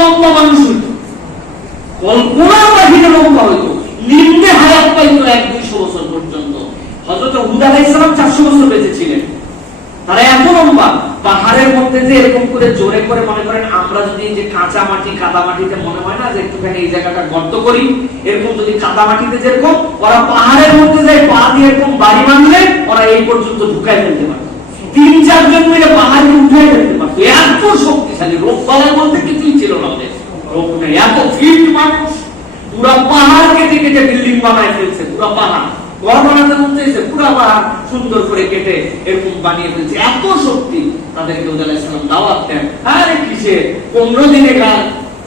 লম্বা মানুষ হইতো, কল্পনার বাহিরে লম্বা হইতো, নিম্নে হায়াত পাইতো 100-200 বছর পর্যন্ত। হযরত হুদ আলাইহিস সালাম 400 বছর বেঁচে ছিলেন। তারা এত লম্বা। পাহাড়ের মধ্যে যে এরকম করে জোরে করে মনে করেন আমরা যদি যে কাঁচা মাটি কাদা মাটিতে মনে হয় না যে একটুখানি এই জায়গাটা গর্ত করি, এরকম যদি কাদা মাটিতে যেরকম ওরা পাহাড়ের মধ্যে যায় পা দিয়ে এরকম বাড়ি বাঁধলে ওরা এই পর্যন্ত ঢুকায় ফেলতে পারত। 3-4 জন মিলে পাহাড়ে উঠে ফেলতে পারত। এত শক্তিশালী, রোগ বালাই বলতে কিছুই ছিল না ওদের। রোগ নেই, এত ফিট মানুষ, পুরা পাহাড় কেটে কেটে বিল্ডিং বানায় ফেলছে। পুরা পাহাড় ঘর বানাতে বলতেছে, পুরা পাহাড় সুন্দর করে কেটে এরকম বানিয়ে ফেলছে। এত শক্তি। তাদেরকে হুদ আলাইহিস সালাম দাওয়াত দেন, আরে কিসে 15 দিনে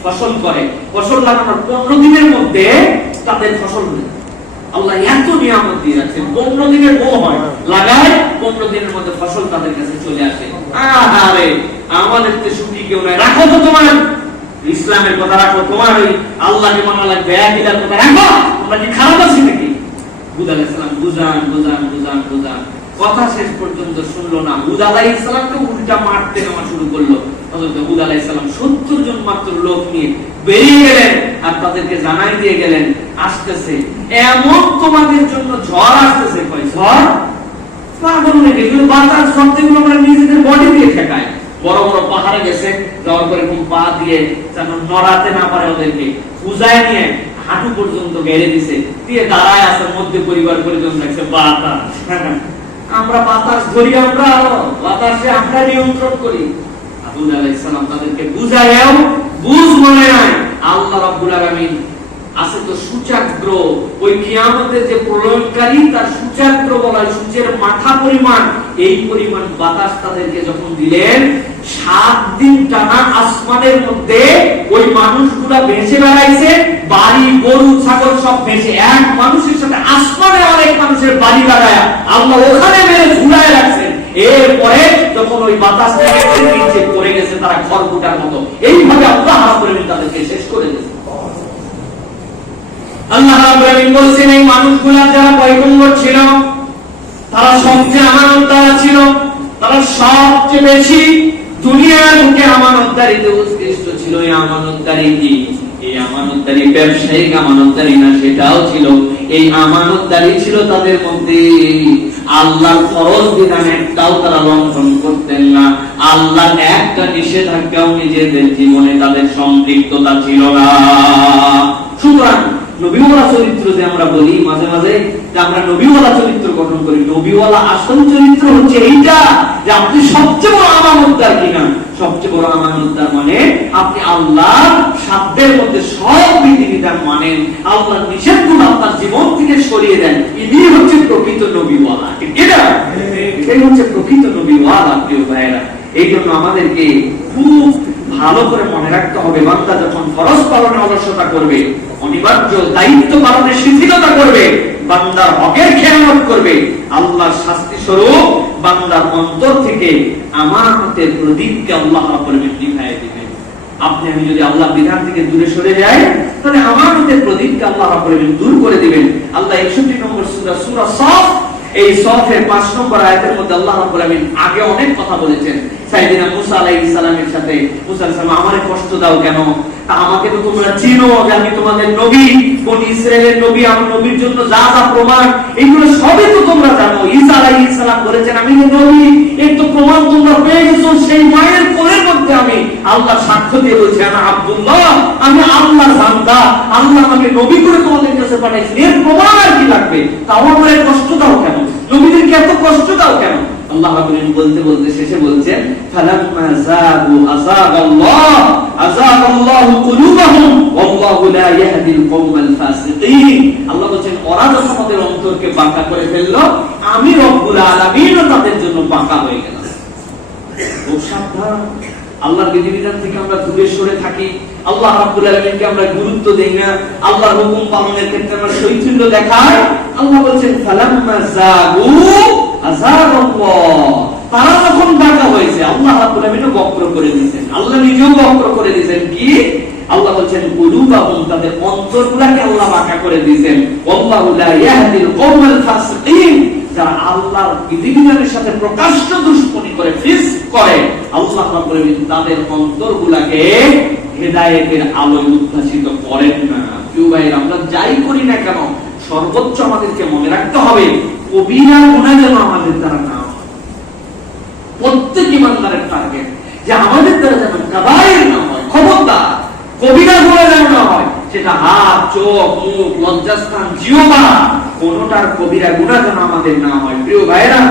ফসল করে, ফসল লাগানোর 15 দিনের মধ্যে তাদের ফসল হয়ে আল্লাহ এত নিয়ামত দিয়ে রাখছেন। 15 দিনের বো হয় লাগায়, 15 দিনের মধ্যে ফসল তাদের কাছে চলে আসে। আরে আমাদের তো সুখী কেউ নাই। রাখো তো তোমার ইসলামের কথা, রাখো তোমার ওই আল্লাহকে মানা লাগবে, একইটার কথা রাখো। আমরা কি খারাপ আছি নাকি? হুদ আলাইহিস সালাম বুঝান কথা শেষ পর্যন্ত শুনলো না। হুদ আলাইহিস সালামকে উল্টা মারতে নেওয়া শুরু করলো। হযরত হুদ আলাইহিস সালাম 70 জন মাত্র লোক নিয়ে বেরিয়ে গেলেন আর তাদেরকে জানাই দিয়ে গেলেন, আসতেছে এমন তোমাদের জন্য ঝড় আসতেছে। কয় ঝড়? পাগল হয়ে গেল। বাতাস শব্দগুলো আমরা নিজেদের বডি দিয়ে ঠেকায়। বড় বড় পাহাড়ে গেছে, যাওয়ার পরে পা দিয়ে যেন নড়াতে না পারে ওদেরকে পূজায় নিয়ে হাঁটু পর্যন্ত গেড়ে দিছে, দিয়ে দাঁড়ায় আছে মধ্যে পরিবার পরিজন রাখছে। বাতাস, আমরা বাতাস ধরি, আমরা বাতাসে আমরা নিয়ন্ত্রণ করি। হুদ আলাইহিস সালাম তাদেরকে বুঝায়ও বুঝ মনে নাই। আল্লাহ রাব্বুল আলামিন আছে তো সূচাগ্র, ওই কিয়ামতের যে প্রলয়কারী তার সূচাগ্র বলা, সূচের মাথা পরিমাণ, এই পরিমাণ বাতাস তাদেরকে যখন দিলেন, 7 দিন টানা আসমানের মধ্যে ওই মানুষগুলা ভেসে বেড়াইছে। বাড়ি গরু ছাগল সব ভেসে, এক মানুষের সাথে আসমানে অনেক মানুষের বাড়ি লাগায়া আল্লাহ ওখানে মেরে ঝুলায় রাখছেন। এরপরে যখন ওই বাতাস নিচে পড়ে গেছে তারা খড়কুটার মতো, এইভাবে আল্লাহ রাব্বুল আলামিন তাদেরকে শেষ করে দিয়েছে। আল্লাহ রাব্বুল আলামিন বলেছেন এই মানুষগুলা যারা পয়গম্বর ছিল তারা সবচেয়ে আমানতদার ছিল, তারা সবচেয়ে বেশি দুনিয়ার বুকে আমানতদারিতে উৎকৃষ্ট ছিল। এই আমানতদারি কি? এই আমানতদারি ব্যবসায়িক আমানতদারি না, সেটাও ছিল। এই আমানতদারি ছিল তাদের মধ্যে। আল্লাহর ফরজ বিধান একটাও তারা লঙ্ঘন করতেন না। আল্লাহর একটা নিষেধাজ্ঞাও নিজেদের জীবনে তাদের সম্পৃক্ততা ছিল না। সুতরাং নবীওয়ালা চরিত্র যে আমরা বলি মাঝে মাঝে যে আমরা নবীওয়ালা চরিত্র গঠন করি, নবীওয়ালা আসল চরিত্র হচ্ছে এইটা যে আপনি সবচেয়ে বড় আমানতদার কিনা। সবচেয়ে বড় আমানতদার মানে আপনি আল্লাহর সাধ্যের মধ্যে সব বিধিবিধান মানেন, আল্লাহর নিষেধগুলো আপনার জীবন থেকে সরিয়ে দেন। ইনি হচ্ছে প্রকৃত নবীওয়ালা। ঠিক না? এটাই হচ্ছে প্রকৃত নবীওয়ালা। প্রিয় ভাইয়েরা, এই জন্য আমাদেরকে খুব ভালো করে মনে রাখতে হবে, বান্দা যখন ফরজ পালনে অলসতা করবে, অনিবার্য দায়িত্ব পালনে শিথিলতা করবে, বান্দার হকের খেয়ানত করবে, আল্লাহর শাস্তি স্বরূপ বান্দার অন্তর থেকে আমানতের প্রদীপকে আল্লাহ রাব্বুল আলামিন নিভায়ে দিবেন। আপনি আমি যদি আল্লাহর বিধান থেকে দূরে সরে যাই, তাহলে আমানতের প্রদীপকে আল্লাহ রাব্বুল আলামিন দূর করে দিবেন। আল্লাহ 61 নম্বর সূরা সফ, এই সফের 5 নম্বর আয়াতের মধ্যে আল্লাহ রাব্বুল আলামিন আগে অনেক কথা বলেছেন। সাইয়েদনা মুসা আলাইহিস সালামের সাথে, মুসা আলাইহিস সালাম আমারে কষ্ট দাও কেন? তা আমাকে তো তোমরা চিনো যে আমি তোমাদের নবী, বনি ইসরাইলের নবী, আমার নবীর জন্য যা যা প্রমাণ এগুলো সবই তো তোমরা জানো। ঈসা আলাইহিস সালাম বলেছেন আমি নবী, এর তো প্রমাণ তোমরা পেয়ে গেছো। সেই মায়ের কোলের মধ্যে আমি আল্লাহ সাক্ষ্য দিয়ে বলছি আমি আব্দুল্লাহ, আমি আল্লাহর বান্দা, আল্লাহ আমাকে নবী করে তোমাদের কাছে পাঠাইছেন। এর প্রমাণ আর কি লাগবে? তাও আমারে কষ্ট দাও কেন? নবীদেরকে এত কষ্ট দাও কেন? আল্লাহ রাব্বুল আলামিন বলতে বলতে শেষে বলছেন ফালাম্মা যাগু আযাগাল্লাহু কুলুবাহুম ওয়াল্লাহু লা ইয়াহদিল কওমাল ফাসিকিন। আল্লাহ বলেন ওরা যখন আমাদের অন্তরকে বাঁকা করে ফেললো, আমি রব্বুল আলামিনও তাদের জন্য বাঁকা হয়ে গেলাম। খুব সাবধান, আল্লাহর বিধিবিধান থেকে আমরা দূরে সরে থাকি, আল্লাহ রাব্বুল আলামিনকে আমরা গুরুত্ব দেই না, আল্লাহর হুকুম পালনের ক্ষেত্রে আমরা শৈথিল্য দেখাই। আল্লাহ বলেন ফালাম্মা যাগু আযাগাল্লাহ, তারা যখন বাঁকা হয়েছে আল্লাহ রাব্বুল আলামিনও বক্র করে দিয়েছেন, আল্লাহ নিজেও বক্র করে দিয়েছেন। কি? আল্লাহ বলেন কুলুবাহুম, তাদের অন্তরগুলোকে আল্লাহ বাঁকা করে দিয়েছেন। ওয়াল্লাহু লা ইয়াহদিল কওমাল ফাসিকিন, যারা আল্লাহর বিধিবিধানের সাথে প্রকাশ্য দুশমনি করে, ফিসক করে, আল্লাহ রাব্বুল আলামিন তাদের অন্তরগুলোকে হেদায়েতের আলোয় উদ্ভাসিত করেন না। কেউ ভাই আমরা যাই করি না কেন সর্বোচ্চ আমাদেরকে মনে রাখতে হবে কবিরা গুনাহ যেন আমাদের দ্বারা না হয়। প্রত্যেক ইমানদারের টার্গেট যে আমাদের দ্বারা যেন কাবায়ের না হয়, খবরদার কবিরা গুনাহ যেন না হয়, সেটা হাত, চোখ, মুখ, লজ্জাস্থান, জিহ্বা, কোনটার কবিরা গুনাহ যেন আমাদের না হয়। প্রিয় ভাইরা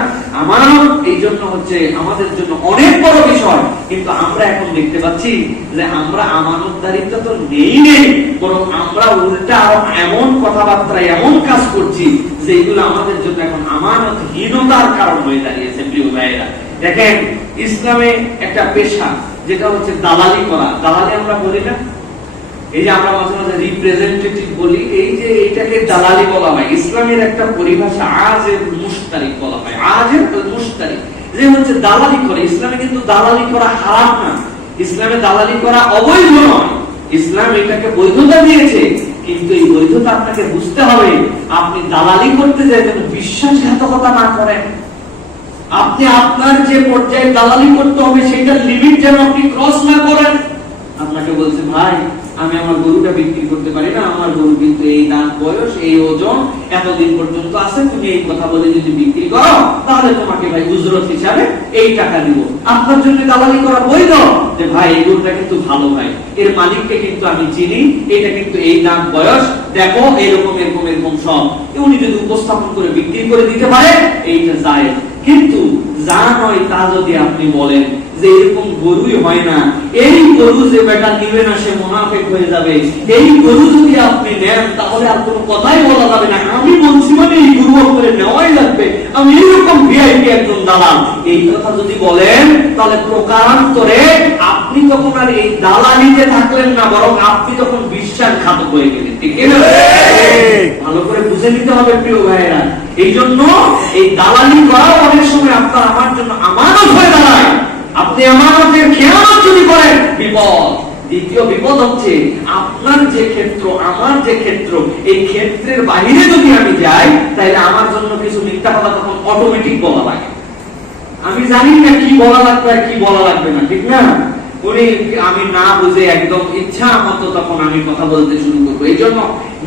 আমার এই জন্য হচ্ছে আমাদের জন্য অনেক বড় বিষয়, কিন্তু আমরা এখন দেখতে পাচ্ছি যে আমরা আমানতদারিত্ব তো নেই, বরং আমরা উল্টা আরো এমন কথাবার্তা এমন কাজ করছি যেগুলো আমাদের জন্য এখন আমানতহীনতার কারণ হয়ে দাঁড়িয়েছে। প্রিয় ভাইরা দেখেন ইসলামে একটা পেশা যেটা হচ্ছে দালালি করা। দালালি আমরা বলি না, এই যে আমরা মাঝে মাঝে রিপ্রেজেন্টেটিভ বলি, এই যে এইটাকে দালালি বলা হয়। ইসলামের একটা পরিভাষা আজের মুশতারিক বলা হয়। আজের মুশতারিক যে হচ্ছে দালালি করে। ইসলামে কিন্তু দালালি করা হারাম না, ইসলামে দালালি করা অবৈধ নয়। ইসলাম এটাকে বৈধতা দিয়েছে, কিন্তু এই বৈধতা আপনাকে বুঝতে হবে। আপনি দালালি করতে যায় যেন বিশ্বাসঘাতকতা না করেন। আপনি আপনার যে পর্যায়ে দালালি করতে হবে সেটা লিমিট যেন আপনি ক্রস না করেন। আপনাকে বলছে ভাই আমি আমার গরুটা বিক্রি করতে পারি না, আমার গরু কিন্তু এই দাম, বয়স, এই ওজন, এতদিন পর্যন্ত আছে, তুমি এই কথা বলে যদি বিক্রি করো তাহলে তোমাকে ভাই উজরত হিসাবে এই টাকা দিব। আপনার জন্য দালালি করা বৈধ যে ভাই এই গরুটা কিন্তু ভালো, ভাই এর মালিককে কিন্তু আমি চিনি, এটা কিন্তু এই দাম, বয়স, দেখো এরকম এরকম এরকম সব, উনি যদি উপস্থাপন করে বিক্রি করে দিতে পারে এইটা জায়েজ। কিন্তু যা নয় তা যদি আপনি বলেন যে এরকম গরুই হয় না, এই গরু যে বেটা নিবে না সে মুনাফিক হয়ে যাবে, এই গরু যদি আপনি নেন তাহলে আর কোনো কথাই বলা যাবে না, আমি বলছি মানে এই গরু করে নেওয়াই লাগবে, আমি এরকম ভিআইপি একজন দালাল, এই কথা যদি বলেন তাহলে প্রকারান্তরে আপনি তখন আর এই দালালিতে থাকলেন না, বরং আপনি তখন বিশ্বাসঘাতক হয়ে গেলেন। ঠিক না? ভালো করে বুঝে নিতে হবে প্রিয় ভাইয়েরা। এই জন্য এই দালালি করা অনেক সময় আপনার আমার জন্য আমানত হয়ে দাঁড়ায়। আপনি আমানতের খেয়ানত যদি করেন বিপদ। দ্বিতীয় বিপদ হচ্ছে আপনার যে ক্ষেত্র, আমার যে ক্ষেত্র, এই ক্ষেত্রের বাইরে যদি আমি যাই তাহলে আমার জন্য কিছু মিথ্যা কথা তখন অটোমেটিক বলা লাগে। আমি জানি না কি বলা লাগবে আর কি বলা লাগবে না, ঠিক না? আমি না বুঝে একদম ইচ্ছা মতো তখন আমি কথা বলতে শুরু করবো। এই জন্য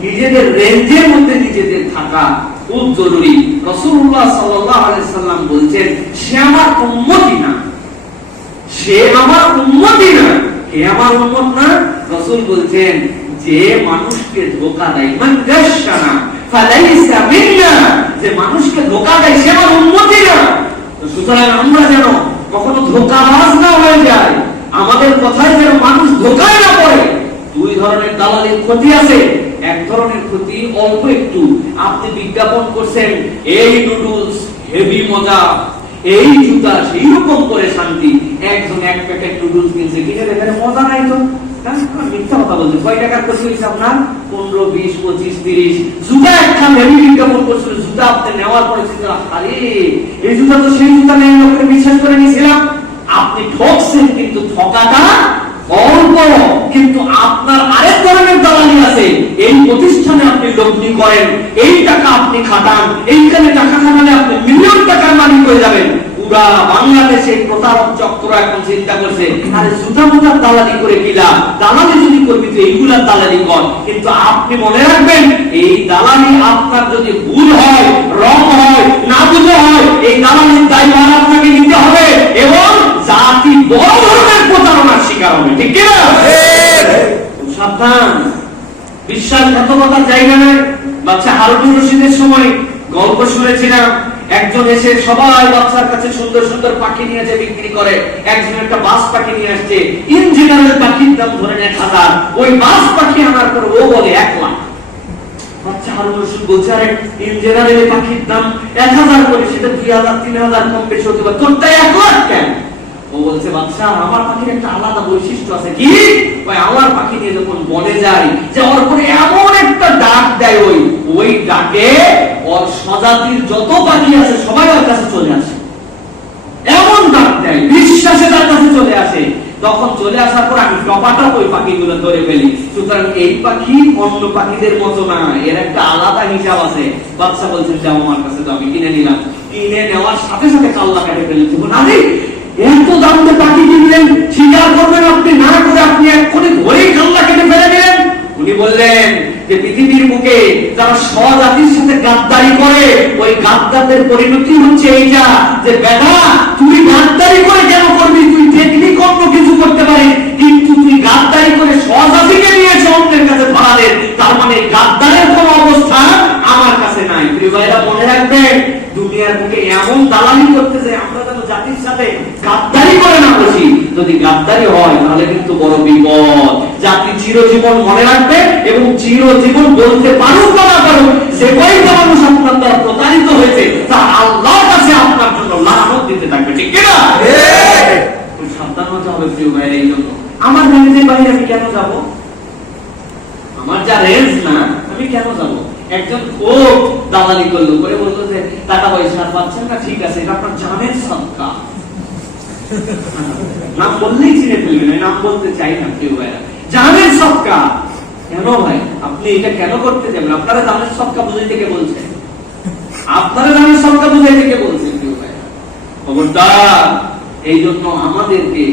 নিজেদের রেঞ্জের মধ্যে নিজেদের থাকা খুব জরুরি। রাসূলুল্লাহ সাল্লাল্লাহু আলাইহি সাল্লাম বলছেন সে আমার উম্মতি না, সে আমার উম্মতি না। কে আমার উম্মত না? রাসূল বলছেন যে মানুষকে ধোঁকা দেয়, মান গাশশানা ফালাইসা মিন্না, যে মানুষকে ধোঁকা দেয় সে আমার উম্মতি না। সুতরাং আমরা যেন কখনো ধোঁকাবাজ না হয়ে যায়, আমাদের কথায় যেন মানুষ ধোঁকায় না পড়ে। দুই ধরনের দালালির ক্ষতি আছে। এক ধরনের ক্ষতি অল্প একটু, আপনি বিজ্ঞাপন করছেন এই নুডলস হেভি মজা, এই জুতা সেই রকম করে শান্তি, একজন এক প্যাকেট নুডলস কিনছে, কিনে দেখেন মজা নাই তো, মিথ্যা কথা বলছে। কয় টাকার করছে আপনার? 15, 20, 25, 30। জুতা একখান হেভি বিজ্ঞাপন করছিল, জুতা আপনি নেওয়ার পরে চিন্তা, আরে এই জুতা তো সেই জুতা নেই, লোকের বিশ্বাস করে নিয়েছিলাম। আপনি ঠকছেন, কিন্তু ঠকাটা অল্প। কিন্তু আপনার আরেক ধরনের দালালি আছে, এই প্রতিষ্ঠানে আপনি লগ্নি করেন, এই টাকা আপনি খাটান, এইখানে টাকা খাটালে আপনি মিলিয়ন টাকার মালিক হয়ে যাবেন। পুরা বাংলাদেশে প্রতারক চক্র এখন চিন্তা করছে আরে জুতা মোটার দালালি করে কিলা, দালালি যদি করবি তো এইগুলার দালালি কর। কিন্তু আপনি মনে রাখবেন এই দালালি আপনার যদি ভুল হয়, রং হয়, না বুঝে হয়, এই দালালির দায়ভার আপনাকে নিতে হবে এবং জাতি বড় ধরনের প্রতারণার শিকার হবে। ঠিক কিনা? সাবধান, বিশ্বাসঘাতকতার জায়গা নাই। বাচ্চা হারুনুর রশিদের সময় গল্প শুনেছিলাম, একজন এসে সবাই বাচ্চার কাছে সুন্দর সুন্দর পাখি নিয়ে যে বিক্রি করে, একজন একটা বাস পাখি নিয়ে আসছে, ইন জেনারেল পাখির দাম ধরেন 1000, ওই বাস পাখি আনার পর ও বলে 1 লাখ। বাচ্চা হারুনুর রশিদ বলছে আরে ইন জেনারেল পাখির দাম 1000 করে, সেটা 2000 3000 কম বেশি হতে পারে, তোরটা 1 লাখ কেন? ও বলছে বাচ্চা আমার পাখির একটা আলাদা বৈশিষ্ট্য আছে। কি? ওই আমার পাখি নিয়ে যখন বনে যায়, যাওয়ার পরে এমন একটা ডাক দেয়, ওই ডাকে ওর স্বজাতির যত পাখি আছে সবাই ওর কাছে চলে আসে, এমন ডাক দেয়, বিশ্বাসে তার কাছে চলে আসে। তখন চলে আসার পর আমি টপাটপ ওই পাখিগুলো ধরে ফেলি। সুতরাং এই পাখি অন্য পাখিদের মতো না, এর একটা আলাদা হিসাব আছে। বাচ্চা বলছেন যাও আমার কাছে, তো আমি কিনে নিলাম। কিনে নেওয়ার সাথে সাথে কাল্লা কেটে ফেলেছি, এত দাম দিয়ে পাখি যে পৃথিবীর বুকে যারা স্বজাতির সাথে গাদ্দারি করে ওই গাদ্দারদের পরিণতি হচ্ছে এইটা যে বেটা তুই গাদ্দারি করে কেন করবি, তুই টেকনিক অন্য কিছু করতে পারিস, কিন্তু তুই গাদ্দারি করে স্বজাতিকে নিয়েছে অন্যের কাছে ধরালেন, তার মানে গাদ্দারের কোনো অবস্থা আমার কাছে নাই। প্রিয় ভাইরা মনে রাখবেন, দুনিয়ার বুকে এমন দালালি করতেছে আমরা যেন জাতির সাথে গাদ্দারি করে না বসি। যদি গাদ্দারি হয় তাহলে কিন্তু বড় বিপদ। জাতি চিরজীবন মনে রাখবে এবং চিরজীবন বলতে পারুক বা না পারুক, যে কয়েকটা মানুষ আপনার দ্বারা প্রতারিত হয়েছে তা আল্লাহর কাছে আপনার জন্য লানত দিতে থাকবে, ঠিক কিনা? সাবধান হতে হবে প্রিয় ভাইরা। এই জন্য আমার রেঞ্জের বাইরে আমি কেন যাব? আমার যা রেঞ্জ না আমি কেন যাব? একজন খুব দালালি করলো, করে বললো যে টাকা পয়সা পাচ্ছেন না, ঠিক আছে, এটা আপনার জানের সদকা। নাম বললেই চিনে ফেলবেন, নাম বলতে চাই না প্রিয় ভাইরা। জানের সদকা কেন ভাই? আপনি এটা কেন করতে যাবেন? আপনারা জানের সদকা বুঝাইতে কে বলছেন? আপনারা জানের সদকা বুঝাইতে কে বলছেন প্রিয় ভাইরা? খবরদার। এই জন্য আমাদেরকে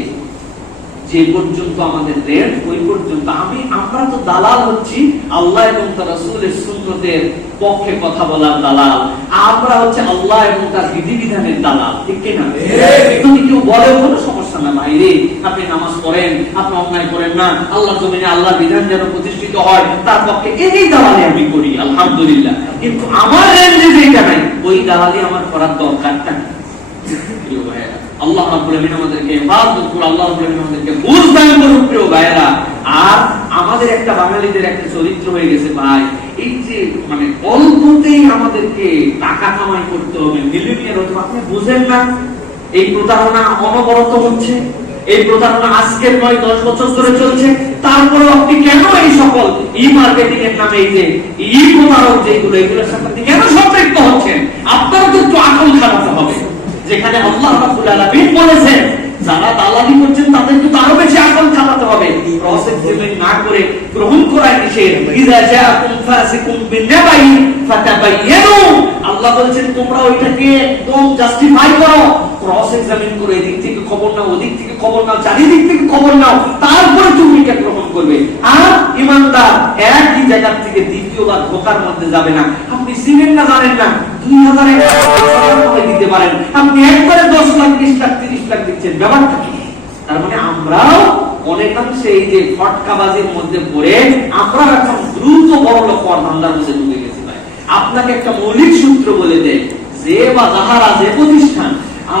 যে পর্যন্ত আমাদের রেট ওই পর্যন্ত আমরা তো দালাল হচ্ছি আল্লাহ এবং তার রাসূলের সুন্নতের পক্ষে কথা বলার দালাল, আমরা হচ্ছে আল্লাহ এবং তার বিধিবিধানের দালাল, ঠিক কি না? যদি কেউ বলে কোনো সমস্যা না ভাই রে, আপনি নামাজ পড়েন, আপনি অন্যায় করেন না, আল্লাহর জমিনে আল্লাহর বিধান যেন প্রতিষ্ঠিত হয় তার পক্ষে, এই দালালি আমি করি আলহামদুলিল্লাহ। কিন্তু আমার রেঞ্জে যেটা নাই ওই দালালি আমার করার দরকারটা নেই। আল্লাহ রাব্বুল আলামিন আমাদেরকে হেফাজত করুন, আল্লাহ রাব্বুল আলামিন আমাদেরকে বুঝ দান করুন প্রিয় ভাইরা। আর আমাদের একটা বাঙালিদের একটা চরিত্র হয়ে গেছে ভাই, এই যে মানে অল্পতেই আমাদেরকে টাকা কামাই করতে হবে, মিলিয়নিয়ার হতে, আপনি বুঝেন না এই প্রতারণা অনবরত হচ্ছে। এই প্রতারণা আজকের নয় 10 বছর ধরে চলছে। তারপরে আপনি কেন এই সকল মার্কেটিং এর নামে এই যে প্রতারক যেগুলো এগুলোর সাথে আপনি কেন সম্পৃক্ত হচ্ছেন? আপনার তো একটু আকল খাটাতে হবে। যেখানে আল্লাহ রাব্বুল আলামিন বলেছেন যারা দালালি করছেন তাদেরকে তো আরো বেশি আকল চালাতে হবে। ক্রস এক্সামিন না করে গ্রহণ করা নিষেধ। ইযা জাআকুম ফাসিকুম বিনাবাইন ফাতাবায়ানু, আল্লাহ বলেছেন তোমরা ওইটাকে একদম জাস্টিফাই করো, ক্রস এক্সামিন করে এদিক থেকে খবর নাও, ওদিক থেকে খবর নাও, চারিদিক থেকে খবর নাও, তারপরে তুমি এটা গ্রহণ করবে। আর ঈমানদার একই জায়গা থেকে দ্বিতীয়বার ধোঁকার মধ্যে যাবে না। আপনি চিনেন না, জানেন না, 2000 দিতে পারেন, আপনি একবারে 10 লাখ 20 লাখ 30 লাখ দিচ্ছেন, ব্যাপারটা কি? তার মানে আমরাও অনেকাংশে এই যে ফটকাবাজির মধ্যে পড়ে আমরা এখন দ্রুত বড় লোক হওয়ার ধান্দার মধ্যে ঢুকে গেছি ভাই। আপনাকে একটা মৌলিক সূত্র বলে দেয়, যে বা যাহারা যে প্রতিষ্ঠান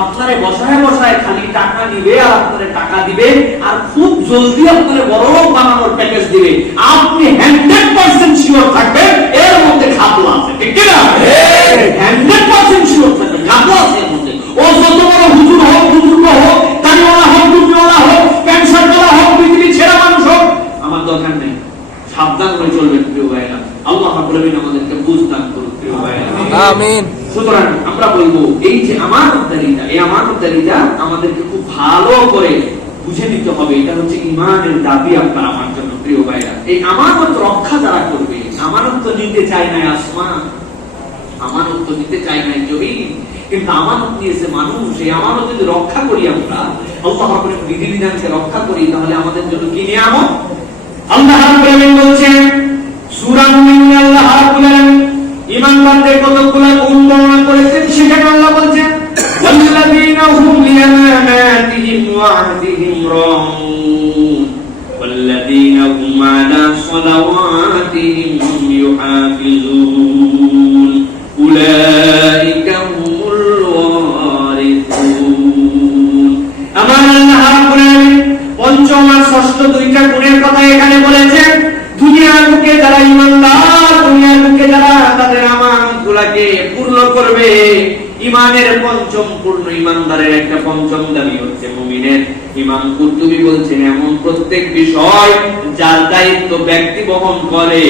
আপনারে বসায় বসায় খালি টাকা নিবে আর আপনারে টাকা দিবে আর খুব জলদি আপনারে বড় লোক বানানোর প্যাকেজ দিবে, আপনি 100% শিওর থাকবেন এর মধ্যে ঘাপলা আছে, ঠিক কি না? 100% শিওর থাকবেন ঘাপলা আছে এর মধ্যে। ও যত বড় হুজুর হোক, বুজুর্গ হোক, দাড়িওয়ালা হোক, টুপিওয়ালা হোক, প্যান্ট শার্টওয়ালা হোক, পৃথিবীর ছেঁড়া মানুষ হোক, আমার দরকার নেই। সাবধান হয়ে চলবেন প্রিয় ভাইরা। আল্লাহ রাব্বুল আলামিন আমাদেরকে বুঝ দান করুন প্রিয় ভাইরা, আমিন। সুতরাং আমরা বলবো এই যে আমানতদারিতা, এই আমানতদারিতা আমাদেরকে খুব ভালো করে বুঝে নিতে হবে। এটা হচ্ছে ঈমানের দাবি আপনার আমার জন্য প্রিয় ভাইরা। এই আমানত রক্ষা যারা করবে, আমানত তো নিতে চায় না আসমান, আমানত তো নিতে চায় না জমিন, কিন্তু আমানত নিয়েছে মানুষ। এই আমানত যদি রক্ষা করি আমরা, আল্লাহ পাকের বিধিবিধানকে রক্ষা করি, তাহলে আমাদের জন্য কি নিয়ামত? আল্লাহ রাব্বুল আলামিন বলেন সূরা মুমিন, আল্লাহ রাব্বুল আলামিন ঈমানদারদের কতগুলো গুণ বর্ণনা করেছেন। সেখানে আল্লাহ বলেন ওয়াল্লাযীনা হুম লিআমানাতিহিম ওয়া আহদিহিম রাউন ওয়াল্লাযীনা হুম আলা সালাওয়াতিহিম ইউহাফিজুন উলাইকা হুমুল ওয়ারিসুন। আমার আল্লাহ রাব্বুল আলামিন পঞ্চম আর ষষ্ঠ দুইটা গুণের কথা এখানে বলেছেন। দুনিয়ার বুকে যারা ঈমানদার, দুনিয়ার বুকে যারা তাদের আমানতগুলোকে পূর্ণ করবে, ঈমানের পঞ্চম পূর্ণ ঈমানদারের একটা পঞ্চম দাবি হচ্ছে মুমিনের ঈমান। কুরতুবী বলছেন এমন প্রত্যেক বিষয় যার দায়িত্ব ব্যক্তি বহন করে,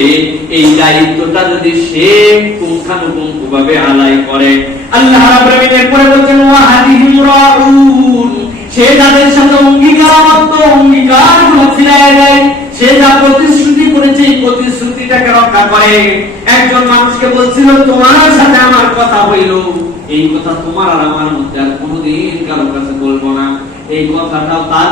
এই দায়িত্বটা যদি সে পুঙ্খানুপুঙ্খভাবে আদায় করে, আল্লাহ রাব্বুল আলামিন এরপরে বলছেন ওয়া হাদিহিম রাউন, সে যাদের সাথে অঙ্গীকারগুলো ফিরিয়ে দেয়, সে যা প্রতিশ্রুতি করেছে এই প্রতিশ্রুতিটাকে রক্ষা করে। একজন মানুষকে বলছিল তোমার সাথে আমার কথা হইল, এই কথা তোমার আর আমার মধ্যে আর কোনোদিন কারো কাছে বলবো না। এই কথাটাও তার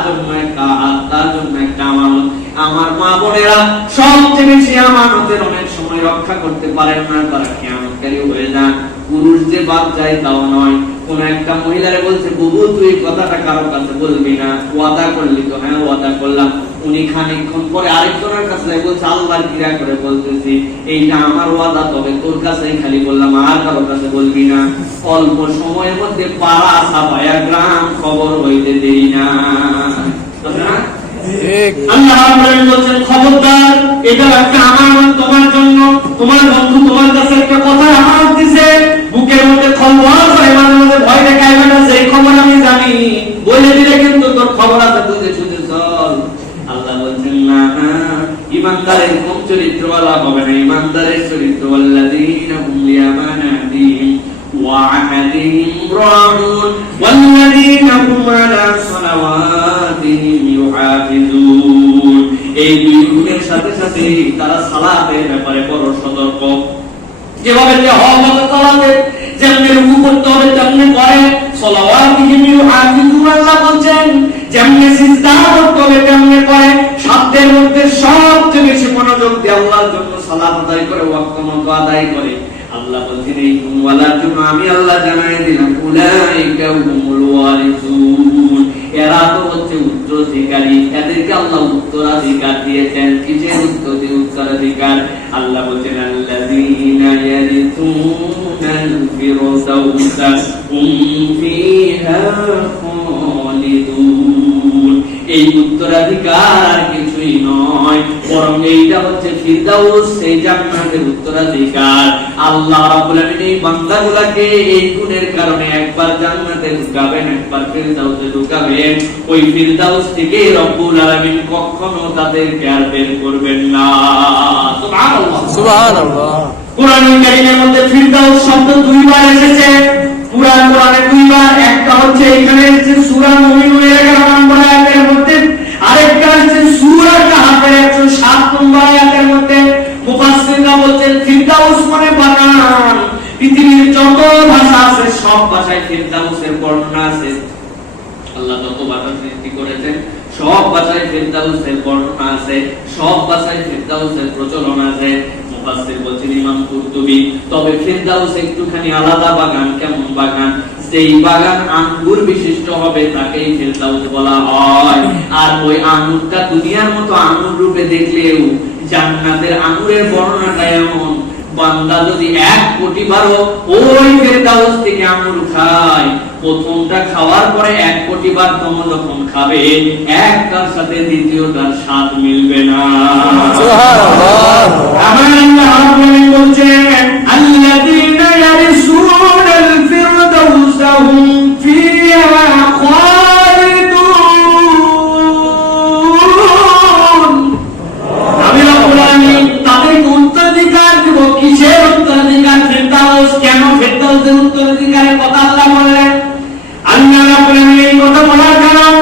জন্য একটা আমানত। আমার মা বোনেরা সবচেয়ে বেশি আমানতের অনেক সময় রক্ষা করতে পারেন না তারা কিয়ামতকারী হয়ে যান। পুরুষ যে বাদ যায় তাও নয়, কোন একটা মহিলারে বলছে বুবু তুই কথাটা কারো কাছে বলবি না, ওয়াদা করলি তো? হ্যাঁ ওয়াদা করলাম। উনি খানিকক্ষণ পরে আরেকজনের কাছে বলছে আল্লাহর কিরা করে বলতেছি এইটা আমার ওয়াদা, তবে তোর কাছেই খালি বললাম, আর কারো কাছে বলবি না। অল্প সময়ের মধ্যে পাড়া ছাপায়া গ্রাম খবর হইতে দেরি না। আল্লাহ বলছেন খবরদার, এটা একটা আমানত তোমার জন্য। তোমার বন্ধু তোমার কাছে একটা কথা আমানত দিছে, বুকের মধ্যে খবর হয়, মাঝে মাঝে ভয় দেখাইবে না, সেই খবর আমি জানি, বলে দিলে কিন্তু তোর খবর আছে, বুঝে শুনে চল। আল্লাহ বলছেন না না, ইমানদারের কোন চরিত্রওয়ালা হবে না, ইমানদারের চরিত্র আল্লাযীনা হুম লিয়ামানাতিহিম ওয়া আহাদিহিম রাউন ওয়াল্লাযীনা হুম আলা সালাওয়াতিহিম ইউহাফিজুন। এই দুই গুণের সাথে সাথে তারা সালাতের ব্যাপারে বড় সতর্ক। যেভাবে যে হবে সালাতে যেমনি রুকু করতে হবে তেমনি করে, সালাওয়াতিহিম ইউহাফিজুন আল্লাহ বলছেন যেমনি সিজদা করতে হবে তেমনি করে, সাধ্যের মধ্যে সবচেয়ে বেশি মনোযোগ দিয়ে আল্লাহর জন্য সালাত আদায় করে, ওয়াক্ত মতো আদায় করে। আল্লাহ বলছেন এই গুণওয়ালার জন্য আমি আল্লাহ জানাই দিলাম উলাইকা হুমুল ওয়ারিসুন, এরা তো হচ্ছে উত্তরাধিকারী, এদেরকে আল্লাহ উত্তরাধিকার দিয়েছেন। কিসের উত্তরাধিকার? আল্লাহ বলছেন আল্লাযীনা ইয়ারিসুনাল ফিরদাউসা হুম ফিহা খালিদুন। এই উত্তরাধিকার কিছুই নয়, বরং এইটা হচ্ছে ফিরদাউস, সেই জান্নাতের উত্তরাধিকার। আল্লাহ রাব্বুল আলামিন এই বান্দাগুলোকে এই গুণের কারণে একবার জান্নাতে ঢুকাবেন, একবার ফিরদাউসে ঢুকাবেন। ওই ফিরদাউস থেকে রব্বুল আলামিন কখনো তাদেরকে আর বের করবেন না। সুবহানাল্লাহ সুবহানাল্লাহ। কোরআনুল কারীমের মধ্যে ফিরদাউস শব্দ দুইবার এসেছে, পুরা কোরআনে দুইবার। একটা হচ্ছে এখানে যে সূরা মুমিনুনের 11 নম্বর আয়াতের মধ্যে, আরেকটা হচ্ছে সূরা কাহফের 107 নম্বর আয়াতের মধ্যে। মুফাসসিররা বলেন ফিরদাউস মানে বাগান। পৃথিবীর যত ভাষা আছে সব ভাষায় ফিরদাউসের বর্ণনা আছে। আল্লাহ যত ভাষা সৃষ্টি করেছেন সব ভাষায় ফিরদাউসের বর্ণনা আছে, সব ভাষায় ফিরদাউসের প্রচলন আছে। মুফাসসির বলেন ইমাম কুরতুবী, তবে ফিরদাউস একটুখানি আলাদা বাগান। কেমন বাগান? যেই বাগান আঙ্গুর বিশিষ্ট হবে তাকেই ফিরদাউস বলা হয়। আর ওই আঙ্গুরটা দুনিয়ার মতো আঙ্গুর রূপে দেখলেও জান্নাতের আঙ্গুরের বর্ণনাটা এমন, বান্দা যদি 1 কোটি বারও ওই ফিরদাউস থেকে আঙ্গুর খায়, প্রথমটা খাওয়ার পরে 1 কোটি বার তোমরা যখন খাবে, একটার সাথে দ্বিতীয়টার স্বাদ মিলবে না। সুবহানাল্লাহ। আমার আল্লাহ রাব্বুল বলছেন আল্লাযীনা ইয়ারিসুনাল ফিরদাউস হুম ফিহা খালিদুন। আমি রাব্বুল আলামিন তাদেরকে উত্তরাধিকার দেব। কিসের উত্তরাধিকার? ফিরদাউস। কেন ফিরদাউসের উত্তরাধিকারের কথা আল্লাহ বললেন? আল্লাহ রাব্বুল আলামিন এই কথা বলার কারণ,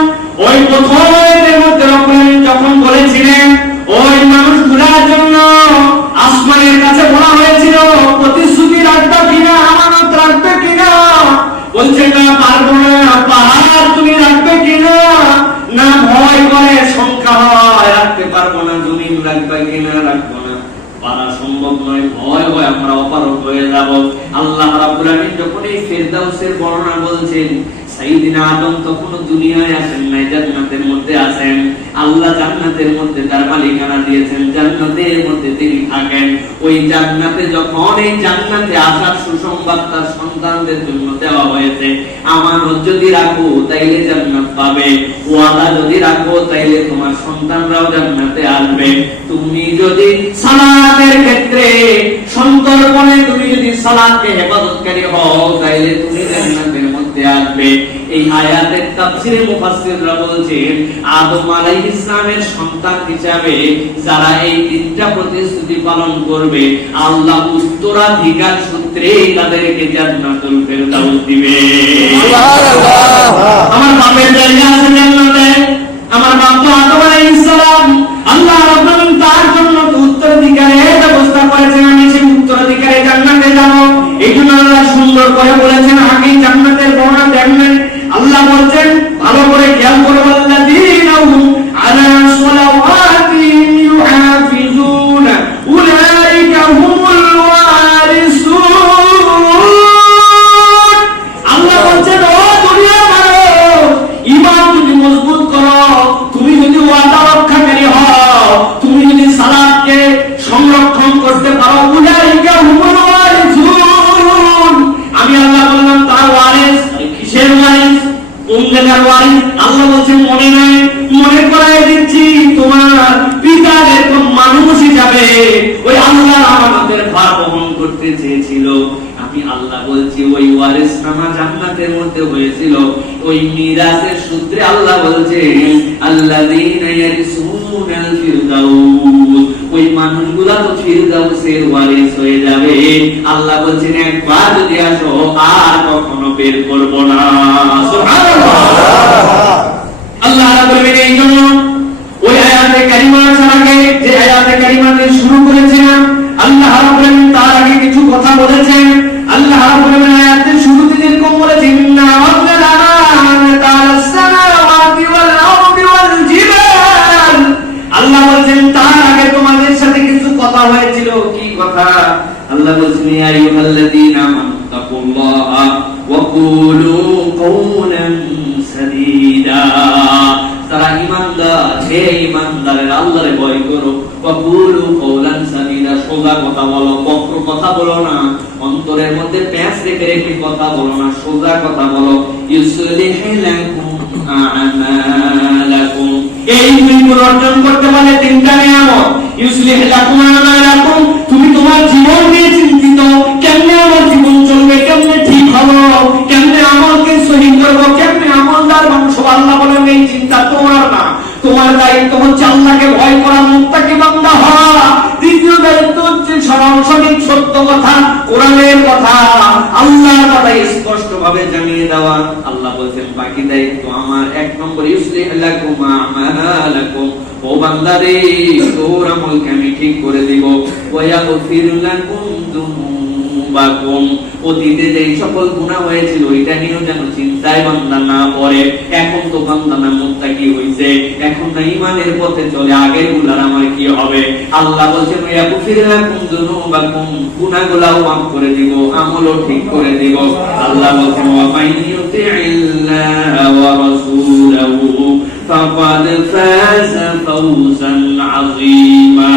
ওই প্রথম আয়াতের মধ্যে রাব্বুল আলামিন যখন বলেছিলেন ওই মানুষগুলোর জন্য আসমানের কাছে বলা হয়েছিল প্রতিশ্রুতি রাখবে কিনা, আমানত রাখবে কিনা, বলছেন না পারবো না। পাহাড় তুমি রাখবে কিনা? না ভয় করে, সংখ্যা হয়, রাখতে পারবো না। জমিন রাখবে কিনা? রাখবো না, পারা সম্ভব নয়, ভয় হয় আমরা অপারগ হয়ে যাব। আল্লাহ রাব্বুল আলামিন যখন এই ফিরদাউসের বর্ণনা বলছেন, সাইয়্যিদিনা আদম তখনও দুনিয়ায় আসেন নাই, জান্নাতের মধ্যে আছেন। আল্লাহ জান্নাতের মধ্যে তার মালিকানা দিয়েছেন, জান্নাতের মধ্যে তিনি থাকেন। ওই জান্নাতে যখন এই জান্নাতে আসার সুসংবাদ তার সন্তানদের জন্য দেওয়া হয়েছে, আমানত যদি রাখো তাইলে জান্নাত পাবে, ওয়াদা যদি রাখো তাইলে তোমার সন্তানরাও জান্নাতে আসবে। তুমি যদি সালাতের ক্ষেত্রে সন্তর্পণে তুমি যদি সালাতকে হেফাজতকারী হও তাইলে তুমি জান্নাতের মধ্যে আসবে। এই আয়াতের তাফসীরে মুফাসসিররা বলছেন আদম আলাইহিস সালামের সন্তান হিসাবে যারা এই তিনটা প্রতিশ্রুতি পালন করবে, আল্লাহ উত্তরাধিকার সূত্রে তাদেরকে জান্নাতুল ফিরদাউস দিবে। সুবহানাল্লাহ। আমার বাপের জায়গা আছে জান্নাতে, আমার বাপ তো আদম আলাইহিস সালাম। আল্লাহ রাব্বুল আলামিন তার জন্য উত্তরাধিকারের ব্যবস্থা করেছেন, আমি সেই উত্তরাধিকারে জান্নাতে যাব। এইজন্য আল্লাহ সুন্দর করে বলেছেন, আগে জান্নাতের বর্ণনা দেখবেন। আল্লাহ বলছেন ভালো করে খেয়াল করো, আল্লাযীনা হুম আলা সালাওয়াতিহিম ইউহাফিজুন উলাইকা হুম মনে নাই, মনে করাই দিচ্ছি তোমার পিতা এরকম মানুষ হিসাবে ওই আল্লাহ আমাদের ভার বহন করতে চেয়েছিল। আমি আল্লাহ বলছি ওই ওয়ারিসনামা জান্নাতের মধ্যে হয়েছিল, ওই মিরাসের সূত্রে আল্লাহ বলছেন আল্লাযীনা ইয়ারিসুনাল ফিরদাউস, ওই মানুষগুলা তো ফিরদাউসের ওয়ারিস হয়ে যাবে। আল্লাহ বলছেন একবার যদি আসো আর কখনো বের করব না। সুবহানাল্লাহ। আল্লাহ বলবেন এই জন্য ওই আয়াতে কারিমা ছাড়াকে যে আয়াতে কারিমা দিয়ে শুরু করেছিলাম, আল্লাহ বলবেন তার আগে কিছু কথা বলেছেন। আল্লাহ বলবেন আয়াতের শুরুতে যেরকম বলেছেন ইন্না রাব্বানা তাআলা সামাওয়াতি ওয়াল আরদি ওয়াল জিবাল, আল্লাহ বলেন তার আগে তোমাদের সাথে কিছু কথা হয়েছিল। কি কথা? আল্লাহ বলেন ইয়া আইয়ুহাল্লাযীনা আমানু তাকুল্লাহা ওয়া কুলু কওলান সাদীদা, তারা ঈমানদার, হে ঈমানদারের আল্লাহরে ভয় করো। ওয়া কুলু কওলান সাদীদা, সোজা কথা বলো, বক্র কথা বলো না, অন্তরের মধ্যে প্যাঁচ রেখে রেখে কথা বলো না, সোজা কথা বলো। ইউসলিহ লাকুম আমালাকুম, এই দুইগুণ অর্জন করতে পারলে তিনটা নিয়ামত। ইউসলিহ লাকুম আমালাকুম, তুমি তোমার জীবন নিয়ে চিন্তিত, কেমনে আমার জীবন চলবে, কেমনে ঠিক হলো, কেমনে আমলকে সহি করব, কেমনে আমলদার বংশ। আল্লাহ বলেন এই চিন্তা তোমার না, তোমার দায়িত্ব হচ্ছে আল্লাহকে ভয় করা, মুত্তাকি বান্দা হওয়া। দ্বিতীয় দায়িত্ব হচ্ছে সঠিক সত্য কথা, কোরআনের কথা, আল্লাহর কথা স্পষ্ট ভাবে জানিয়ে দেওয়া। আল্লাহ বলেন বাকি দায়িত্ব আমার। এক নম্বর ইউসলিহ লাকুম আমালাকুম, ও বান্দারে তোর আমলকে আমি ঠিক করে দিব। ওয়া ইয়াগফির লাকুম যুনুবাকুম, অতীতে যেই সকল গুনাহ হয়েছিল ওইটা নিয়েও যেন চিন্তায় বান্দা না পড়ে। এখন তো বান্দা না মুত্তাকি হইছে, এখন না ঈমানের পথে চলে, আগের গুনার আমার কি হবে? আল্লাহ বলেন ওয়া ইয়াগফির লাকুম যুনুবাকুম, গুনাহগুলোও মাফ করে দিব, আমলও ঠিক করে দিব। আল্লাহ বলেন ওয়া মাইয়ুতি'ইল্লাহা ওয়া রাসূলাহু ফাকাদ ফাযা ফাওজান আযীমা,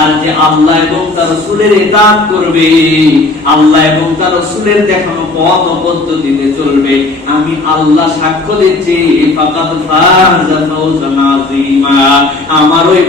আর যে আল্লাহ এবং তার রাসূলের ইতাআত করবে, আল্লাহ এবং তার রাসূলের দেখানো পথ ও পদ্ধতিতে চলবে, আমি আল্লাহ সাক্ষ্য দিচ্ছি ফাকাদ ফাযা ফাওজান আযীমা, আমার ওই